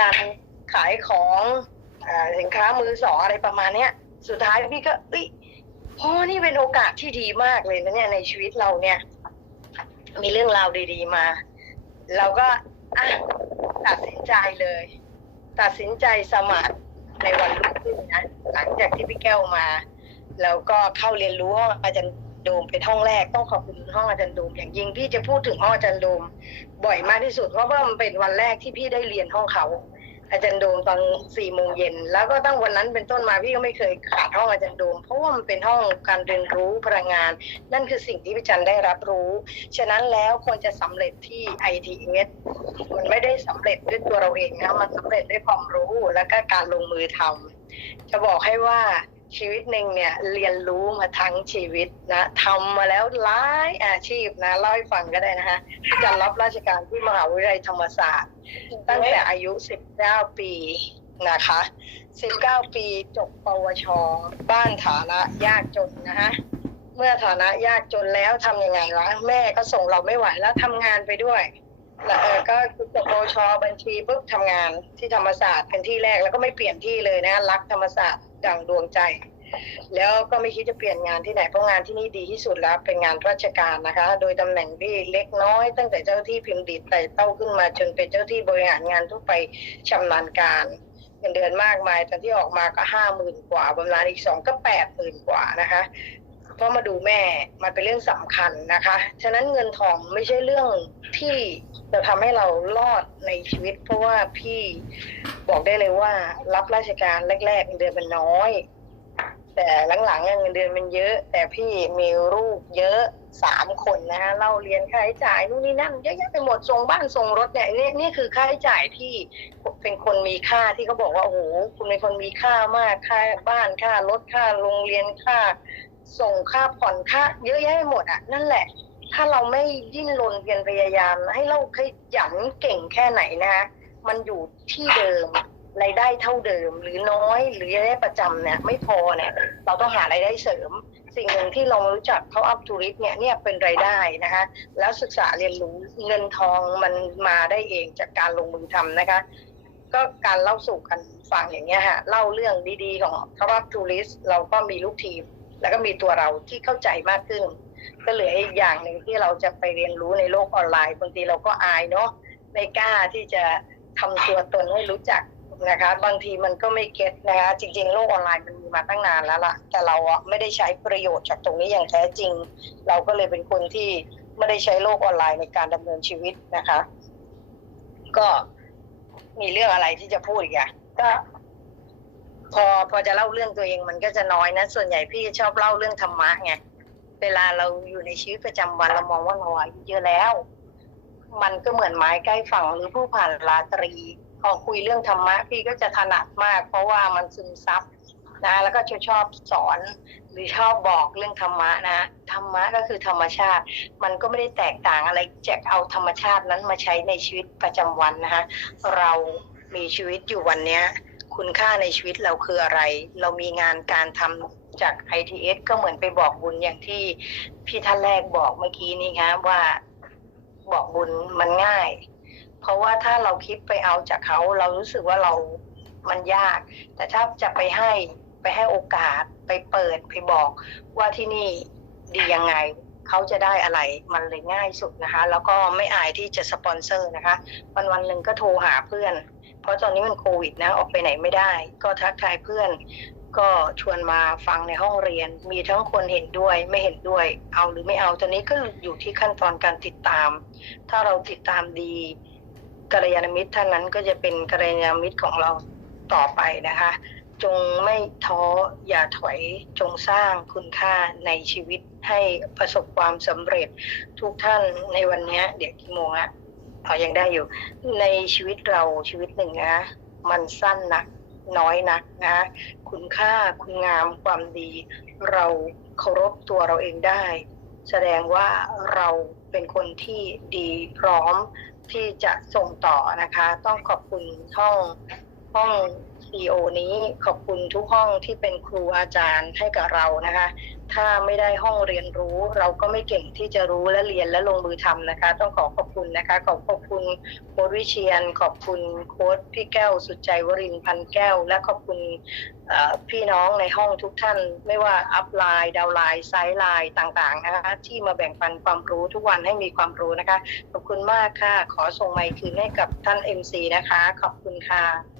การขายของอสินค้ามือสองอะไรประมาณเนี้ย สุดท้ายพี่ก็เอ้ยพ่อนี่เป็นโอกาสที่ดีมากเลยนะเนี่ยในชีวิตเราเนี่ย มีเรื่องราวดี ๆ มา เราก็อะตัดสินใจเลย ตัดสินใจสมัครในวันรุ่งขึ้นนะหลังจากที่พี่แก้วมา แล้วก็เข้าเรียนรู้ห้องอาจารย์ โดมเป็นห้องแรกต้องขอบคุณห้องอาจารย์โดมอย่างยิ่งพี่จะพูดถึงห้องอาจารย์โดมบ่อยมากที่สุดเพราะว่ามันเป็นวันแรกที่พี่ได้เรียนห้องเขา อาจารย์โดมตอนสี่โมงเย็นแล้วก็ตั้งวันนั้นเป็นต้นมาพี่ก็ไม่เคยขาดห้องอาจารย์โดมเพราะว่ามันเป็นห้องการเรียนรู้พลังงาน นั่นคือสิ่งที่พี่จันได้รับรู้ ฉะนั้นแล้วคนจะสำเร็จที่ ITS มันไม่ได้สำเร็จด้วยตัวเราเองนะมันสำเร็จด้วยความรู้แล้วก็การลงมือทำจะบอกให้ว่า ชีวิตหนึ่งเนี่ยเรียนรู้มาทั้งชีวิตนะทำมาแล้วหลายอาชีพนะเล่าให้ฟังก็ได้นะคะพี่จันรับราชการที่มหาวิทยาลัยธรรมศาสตร์ ตั้งแต่อายุ 19 ปีนะคะ 19 ปีจบปวช บ้านฐานะยากจนนะคะเมื่อฐานะยากจนแล้วทำยังไงวะแม่ก็ส่งเราไม่ไหวแล้วทำงานไปด้วยแล้วเออก็จบปวชบัญชีปุ๊บทำงานที่ธรรมศาสตร์เป็นที่แรกแล้วก็ไม่เปลี่ยนที่เลยนะรักธรรมศาสตร์ ดังดวงใจ แล้วก็ไม่คิดจะเปลี่ยนงานที่ไหนเพราะงานที่นี่ดีที่สุดแล้วเป็นงานราชการนะคะ โดยตำแหน่งที่เล็กน้อย ตั้งแต่เจ้าที่พิมพ์ดีดไต่เต้าขึ้นมาจนเป็นเจ้าที่บริหารงานทั่วไปชำนาญการเงินเดือนมากมายตอนที่ออกมาก็ห้าหมื่นกว่าบำนาญอีกสองก็แปดหมื่นกว่านะคะ เพราะมาดูแม่มันเป็นเรื่องสำคัญนะคะ ฉะนั้นเงินทองไม่ใช่เรื่องที่จะทำให้เรารอดในชีวิต เพราะว่าพี่บอกได้เลยว่า รับราชการแรกๆเงินเดือนมันน้อย แต่หลังๆเงินเดือนมันเยอะ แต่พี่มีลูกเยอะสามคนนะคะเล่าเรียนค่าใช้จ่ายนู่นนี่นั่นเยอะแยะไปหมดส่งบ้านส่งรถเนี่ยนี่นี่คือค่าใช้จ่ายที่เป็นคนมีค่าที่เขาบอกว่าโอ้โหคุณเป็นคนมีค่ามากค่าบ้านค่ารถค่าโรงเรียนค่า ส่งค่าผ่อนค่าเยอะแยะหมดอะ นั่นแหละ ถ้าเราไม่ดิ้นรนเพียรพยายาม ให้เราขยันเก่งแค่ไหนนะคะมันอยู่ที่เดิมรายได้เท่าเดิม หรือน้อยหรือรายได้ประจำเนี่ย ไม่พอเนี่ย เราต้องหารายได้เสริม สิ่งหนึ่งที่เรารู้จักเขาอัพทูริสเนี่ยเนี่ยเป็นรายได้นะคะ แล้วศึกษาเรียนรู้เงินทองมันมาได้เองจากการลงมือทำนะคะ ก็การเล่าสู่กันฟังอย่างเงี้ยฮะเล่าเรื่องดีๆของเขาอัพทูริสเราก็มีลูกทีม แล้วก็มีตัวเราที่เข้าใจมากขึ้น ก็เหลืออีกอย่างหนึ่งที่เราจะไปเรียนรู้ในโลกออนไลน์บางทีเราก็อายเนาะไม่กล้าที่จะทำตัวตนให้รู้จักนะคะ บางทีมันก็ไม่เก็ตนะคะจริง ๆ โลกออนไลน์มันมีมาตั้งนานแล้วล่ะ แต่เราอะไม่ได้ใช้ประโยชน์จากตรงนี้อย่างแท้จริง เราก็เลยเป็นคนที่ไม่ได้ใช้โลกออนไลน์ในการดำเนินชีวิตนะคะ ก็มีเรื่องอะไรที่จะพูดอีกอะก็ พอพอจะเล่าเรื่องตัวเองมันก็จะน้อยนะ ส่วนใหญ่พี่ชอบเล่าเรื่องธรรมะไงเวลาเราอยู่ในชีวิตประจำวันเรามองว่าเราอายุเยอะแล้ว มันก็เหมือนไม้ใกล้ฝั่งหรือผู้ผ่านราตรี พอคุยเรื่องธรรมะพี่ก็จะถนัดมาก เพราะว่ามันซึมซับนะแล้วก็จะชอบสอนหรือชอบบอกเรื่องธรรมะนะธรรมะก็คือธรรมชาติ มันก็ไม่ได้แตกต่างอะไรจากเอาธรรมชาตินั้นมาใช้ในชีวิตประจำวันนะคะเรามีชีวิตอยู่วันเนี้ย คุณค่าในชีวิตเราคืออะไร เรามีงานการทำจาก ITS ก็เหมือนไปบอกบุญอย่างที่พี่ท่านแรกบอกเมื่อกี้นี้คะว่าบอกบุญมันง่าย เพราะว่าถ้าเราคิดไปเอาจากเขาเรารู้สึกว่าเรามันยาก แต่ถ้าจะไปให้ไปให้โอกาสไปเปิดไปบอกว่าที่นี่ดียังไงเขาจะได้อะไรมันเลยง่ายสุดนะคะ แล้วก็ไม่อายที่จะสปอนเซอร์นะคะ วันวันหนึ่งก็โทรหาเพื่อน เพราะตอนนี้มันโควิดนะออกไปไหนไม่ได้ ก็ทักทายเพื่อน ก็ชวนมาฟังในห้องเรียน มีทั้งคนเห็นด้วยไม่เห็นด้วย เอาหรือไม่เอาตอนนี้ก็อยู่ที่ขั้นตอนการติดตาม ถ้าเราติดตามดีกัลยาณมิตรท่านนั้นก็จะเป็นกัลยาณมิตรของเราต่อไปนะคะ จงไม่ท้ออย่าถอยจงสร้างคุณค่าในชีวิตให้ประสบความสำเร็จทุกท่านในวันนี้เดี๋ยวกี่โมงอะ พอยังได้อยู่ ในชีวิตเราชีวิตหนึ่งนะ มันสั้นนัก น้อยนักนะ คุณค่าคุณงามความดี เราเคารพตัวเราเองได้ แสดงว่าเราเป็นคนที่ดีพร้อมที่จะส่งต่อนะคะ ต้องขอบคุณห้องห้อง CEO นี้ขอบคุณทุกห้องที่เป็นครูอาจารย์ให้กับเรานะคะ ถ้าไม่ได้ห้องเรียนรู้ เราก็ไม่เก่งที่จะรู้และเรียนและลงมือทำนะคะ ต้องขอขอบคุณนะคะ ขอบขอบคุณโค้ดวิเชียน ขอบคุณโค้ดพี่แก้ว สุดใจวรินพันแก้ว และขอบคุณพี่น้องในห้องทุกท่าน ไม่ว่าอัพไลน์ดาวไลน์ไซด์ไลน์ต่างๆนะคะที่มาแบ่งปันความรู้ทุกวันให้มีความรู้นะคะ ขอบคุณมากค่ะ ขอส่งไมค์คืนให้กับท่าน MC นะคะ ขอบคุณค่ะ